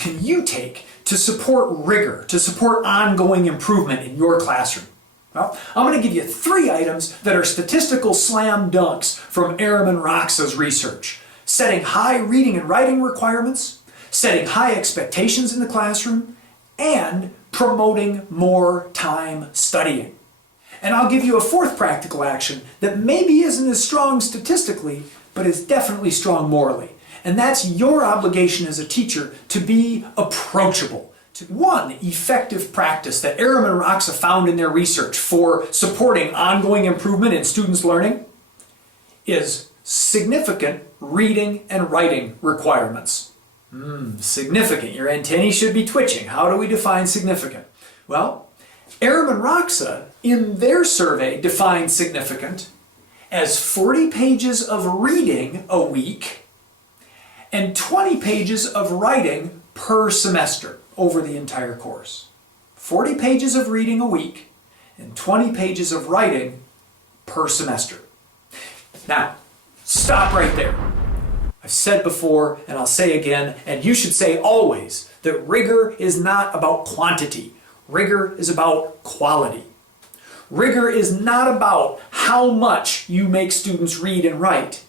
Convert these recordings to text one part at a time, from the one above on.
can you take to support rigor, to support ongoing improvement in your classroom? Well, I'm going to give you 3 items that are statistical slam dunks from Aram and Roxa's research. Setting high reading and writing requirements, setting high expectations in the classroom, and promoting more time studying. And I'll give you a 4th practical action that maybe isn't as strong statistically, but is definitely strong morally. And that's your obligation as a teacher to be approachable. One effective practice that Aram and Roxa found in their research for supporting ongoing improvement in students' learning is significant reading and writing requirements. Significant. Your antennae should be twitching. How do we define significant? Well, Aram and Roxa, in their survey, defined significant as 40 pages of reading a week and 20 pages of writing per semester over the entire course. 40 pages of reading a week and 20 pages of writing per semester. Now, stop right there. I've said before, and I'll say again, and you should say always, that rigor is not about quantity. Rigor is about quality. Rigor is not about how much you make students read and write.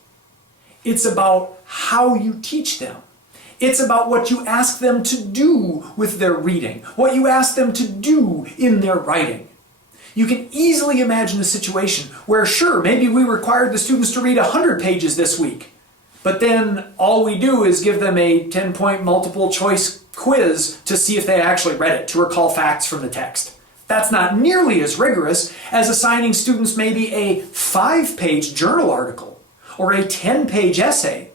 It's about how you teach them. It's about what you ask them to do with their reading, what you ask them to do in their writing. You can easily imagine a situation where, sure, maybe we required the students to read 100 pages this week, but then all we do is give them a 10-point multiple choice quiz to see if they actually read it, to recall facts from the text. That's not nearly as rigorous as assigning students maybe a 5-page journal article or a 10-page essay,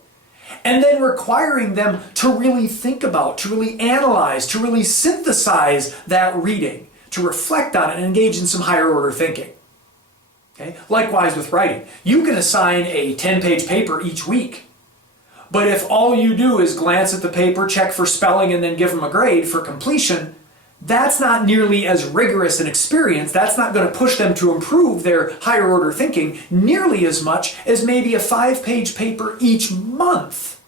and then requiring them to really think about, to really analyze, to really synthesize that reading, to reflect on it and engage in some higher order thinking. Okay? Likewise with writing. You can assign a 10-page paper each week, but if all you do is glance at the paper, check for spelling, and then give them a grade for completion, that's not nearly as rigorous an experience. That's not going to push them to improve their higher order thinking nearly as much as maybe a 5-page paper each month,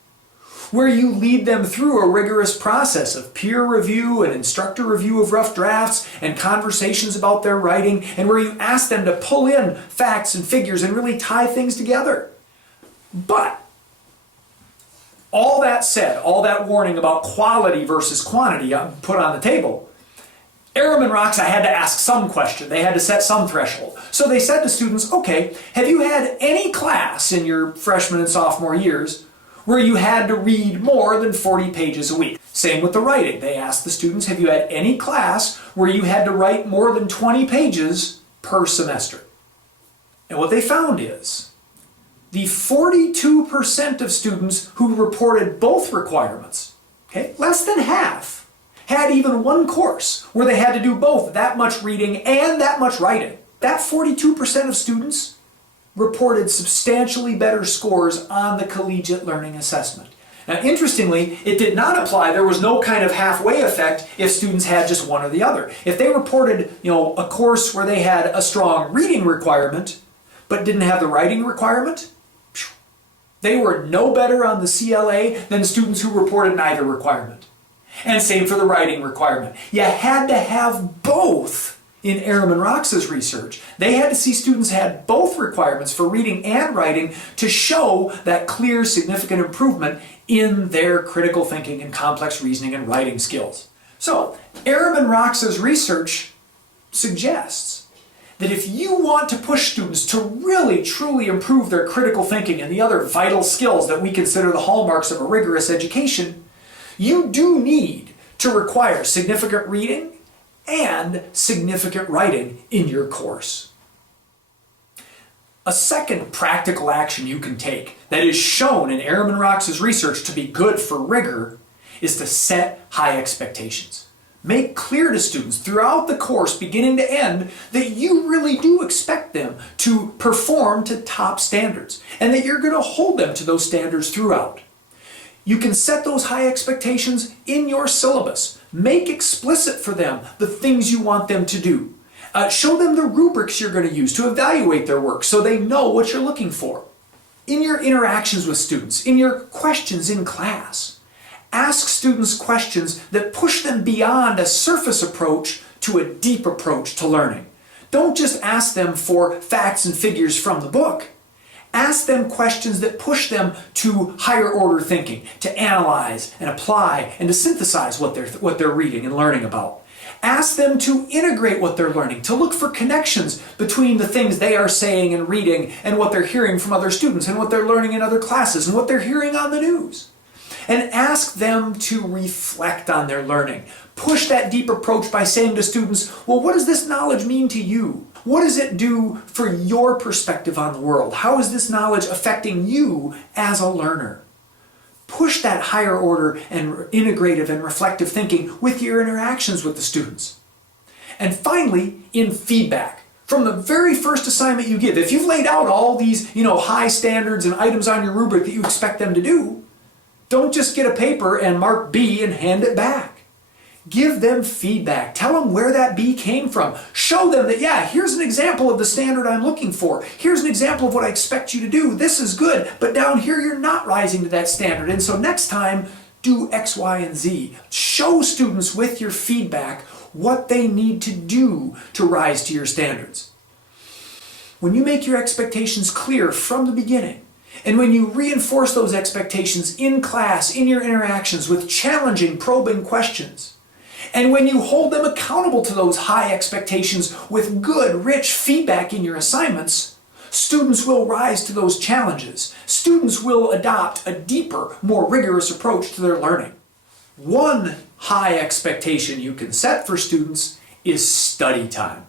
where you lead them through a rigorous process of peer review and instructor review of rough drafts and conversations about their writing, and where you ask them to pull in facts and figures and really tie things together. But all that said, all that warning about quality versus quantity put on the table, Aram and Roxa had to ask some question. They had to set some threshold. So they said to students, okay, have you had any class in your freshman and sophomore years where you had to read more than 40 pages a week? Same with the writing. They asked the students, have you had any class where you had to write more than 20 pages per semester? And what they found is the 42% of students who reported both requirements, okay, less than half, had even one course where they had to do both that much reading and that much writing. That 42% of students reported substantially better scores on the collegiate learning assessment. Now, interestingly, it did not apply. There was no kind of halfway effect if students had just one or the other. If they reported, a course where they had a strong reading requirement but didn't have the writing requirement, they were no better on the CLA than students who reported neither requirement. And same for the writing requirement. You had to have both in Aram and Roxa's research. They had to see students had both requirements for reading and writing to show that clear, significant improvement in their critical thinking and complex reasoning and writing skills. So, Aram and Roxa's research suggests that if you want to push students to really, truly improve their critical thinking and the other vital skills that we consider the hallmarks of a rigorous education, you do need to require significant reading and significant writing in your course. A second practical action you can take that is shown in Aram and Roxa's research to be good for rigor is to set high expectations. Make clear to students throughout the course, beginning to end, that you really do expect them to perform to top standards and that you're going to hold them to those standards throughout. You can set those high expectations in your syllabus. Make explicit for them the things you want them to do. Show them the rubrics you're going to use to evaluate their work so they know what you're looking for. In your interactions with students, in your questions in class, Ask students questions that push them beyond a surface approach to a deep approach to learning. Don't just ask them for facts and figures from the book. Ask them questions that push them to higher order thinking, to analyze and apply and to synthesize what they're reading and learning about. Ask them to integrate what they're learning, to look for connections between the things they are saying and reading and what they're hearing from other students and what they're learning in other classes and what they're hearing on the news. And ask them to reflect on their learning. Push that deep approach by saying to students, well, what does this knowledge mean to you? What does it do for your perspective on the world? How is this knowledge affecting you as a learner? Push that higher order and integrative and reflective thinking with your interactions with the students. And finally, in feedback. From the very first assignment you give, if you've laid out all these, high standards and items on your rubric that you expect them to do, don't just get a paper and mark B and hand it back. Give them feedback. Tell them where that B came from. Show them that, yeah, here's an example of the standard I'm looking for. Here's an example of what I expect you to do. This is good, but down here you're not rising to that standard. And so next time, do X, Y, and Z. Show students with your feedback what they need to do to rise to your standards. When you make your expectations clear from the beginning, and when you reinforce those expectations in class, in your interactions with challenging, probing questions, and when you hold them accountable to those high expectations with good, rich feedback in your assignments, students will rise to those challenges. Students will adopt a deeper, more rigorous approach to their learning. One high expectation you can set for students is study time.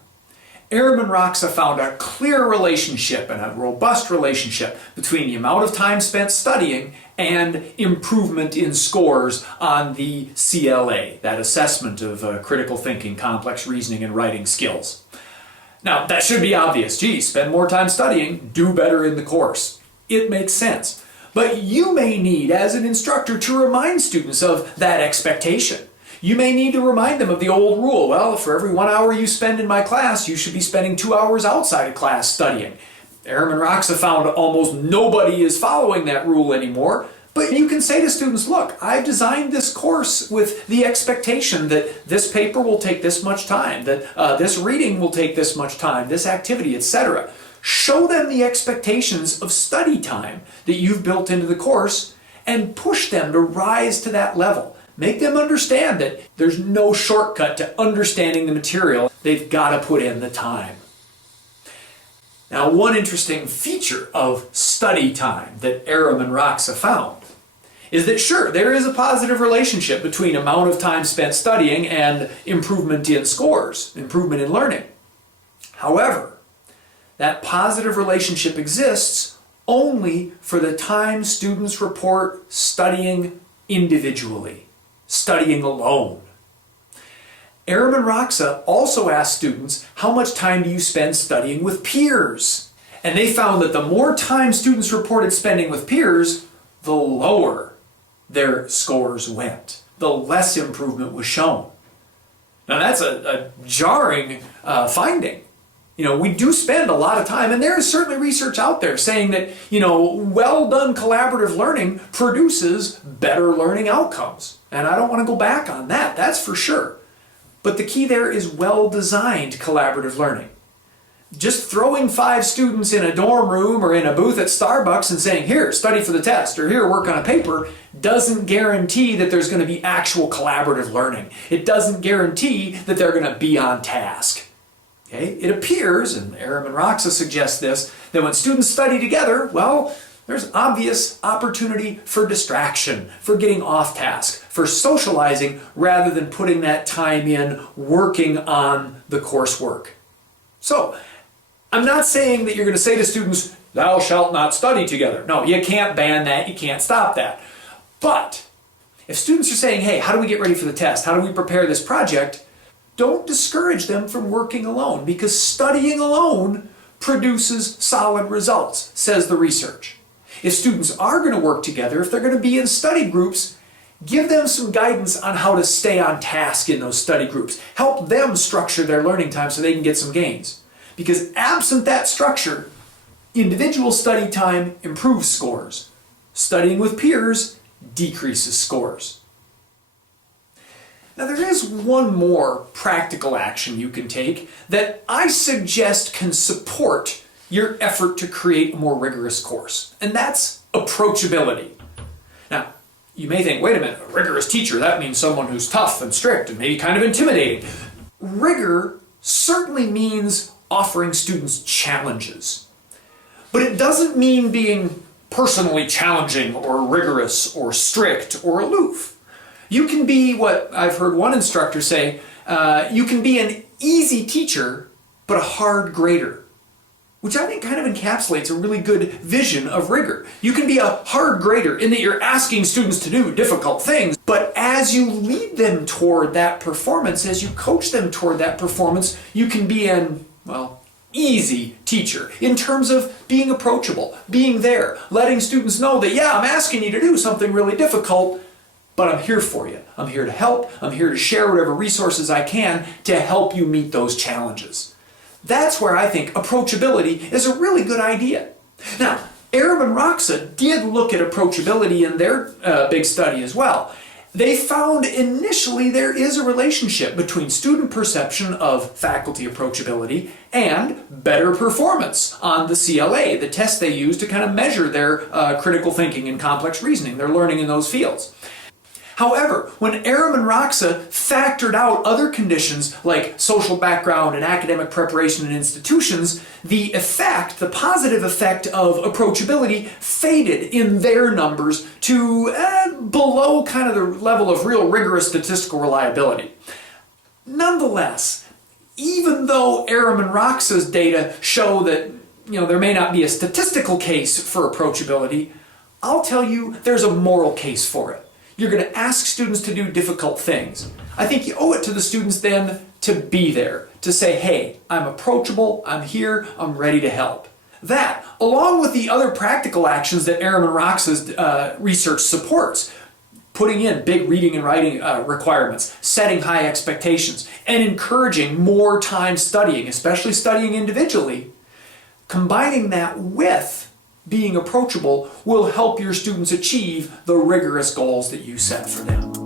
Aram and Roxa found a clear relationship and a robust relationship between the amount of time spent studying and improvement in scores on the CLA, that assessment of critical thinking, complex reasoning, and writing skills. Now, that should be obvious. Gee, spend more time studying, do better in the course. It makes sense. But you may need, as an instructor, to remind students of that expectation. You may need to remind them of the old rule. Well, for every 1 hour you spend in my class, you should be spending 2 hours outside of class studying. Aram and Roxa found almost nobody is following that rule anymore. But you can say to students, look, I've designed this course with the expectation that this paper will take this much time, that this reading will take this much time, this activity, etc. Show them the expectations of study time that you've built into the course and push them to rise to that level. Make them understand that there's no shortcut to understanding the material. They've got to put in the time. Now, one interesting feature of study time that Aram and Roxa found is that, sure, there is a positive relationship between amount of time spent studying and improvement in scores, improvement in learning. However, that positive relationship exists only for the time students report studying individually, studying alone. Aram and Roxa also asked students, how much time do you spend studying with peers? And they found that the more time students reported spending with peers, the lower their scores went. The less improvement was shown. Now that's a jarring finding. We do spend a lot of time, and there is certainly research out there saying that, well done collaborative learning produces better learning outcomes. And I don't want to go back on that, that's for sure. But the key there is well-designed collaborative learning. Just throwing 5 students in a dorm room or in a booth at Starbucks and saying, here, study for the test, or here, work on a paper, doesn't guarantee that there's going to be actual collaborative learning. It doesn't guarantee that they're going to be on task. Okay? It appears, and Aram and Roxa suggest this, that when students study together, well, there's obvious opportunity for distraction, for getting off task, for socializing, rather than putting that time in working on the coursework. So, I'm not saying that you're going to say to students, thou shalt not study together. No, you can't ban that, you can't stop that. But, if students are saying, hey, how do we get ready for the test? How do we prepare this project? Don't discourage them from working alone, because studying alone produces solid results, says the research. If students are going to work together, if they're going to be in study groups, give them some guidance on how to stay on task in those study groups. Help them structure their learning time so they can get some gains. Because absent that structure, individual study time improves scores. Studying with peers decreases scores. Now there is one more practical action you can take that I suggest can support your effort to create a more rigorous course, and that's approachability. Now, you may think, wait a minute, a rigorous teacher, that means someone who's tough and strict and maybe kind of intimidating. Rigor certainly means offering students challenges, but it doesn't mean being personally challenging or rigorous or strict or aloof. You can be what I've heard one instructor say, you can be an easy teacher, but a hard grader, which I think kind of encapsulates a really good vision of rigor. You can be a hard grader in that you're asking students to do difficult things, but as you lead them toward that performance, as you coach them toward that performance, you can be an, well, easy teacher in terms of being approachable, being there, letting students know that, yeah, I'm asking you to do something really difficult, but I'm here for you. I'm here to help. I'm here to share whatever resources I can to help you meet those challenges. That's where I think approachability is a really good idea. Now, Aram and Roxa did look at approachability in their big study as well. They found initially there is a relationship between student perception of faculty approachability and better performance on the CLA, the test they use to kind of measure their critical thinking and complex reasoning, their learning in those fields. However, when Aram and Roxa factored out other conditions like social background and academic preparation in institutions, the effect, the positive effect of approachability faded in their numbers to below kind of the level of real rigorous statistical reliability. Nonetheless, even though Aram and Roxa's data show that there may not be a statistical case for approachability, I'll tell you there's a moral case for it. You're going to ask students to do difficult things. I think you owe it to the students then to be there, to say, hey, I'm approachable, I'm here, I'm ready to help. That, along with the other practical actions that Aram and Roxa's research supports, putting in big reading and writing requirements, setting high expectations, and encouraging more time studying, especially studying individually, combining that with being approachable will help your students achieve the rigorous goals that you set for them.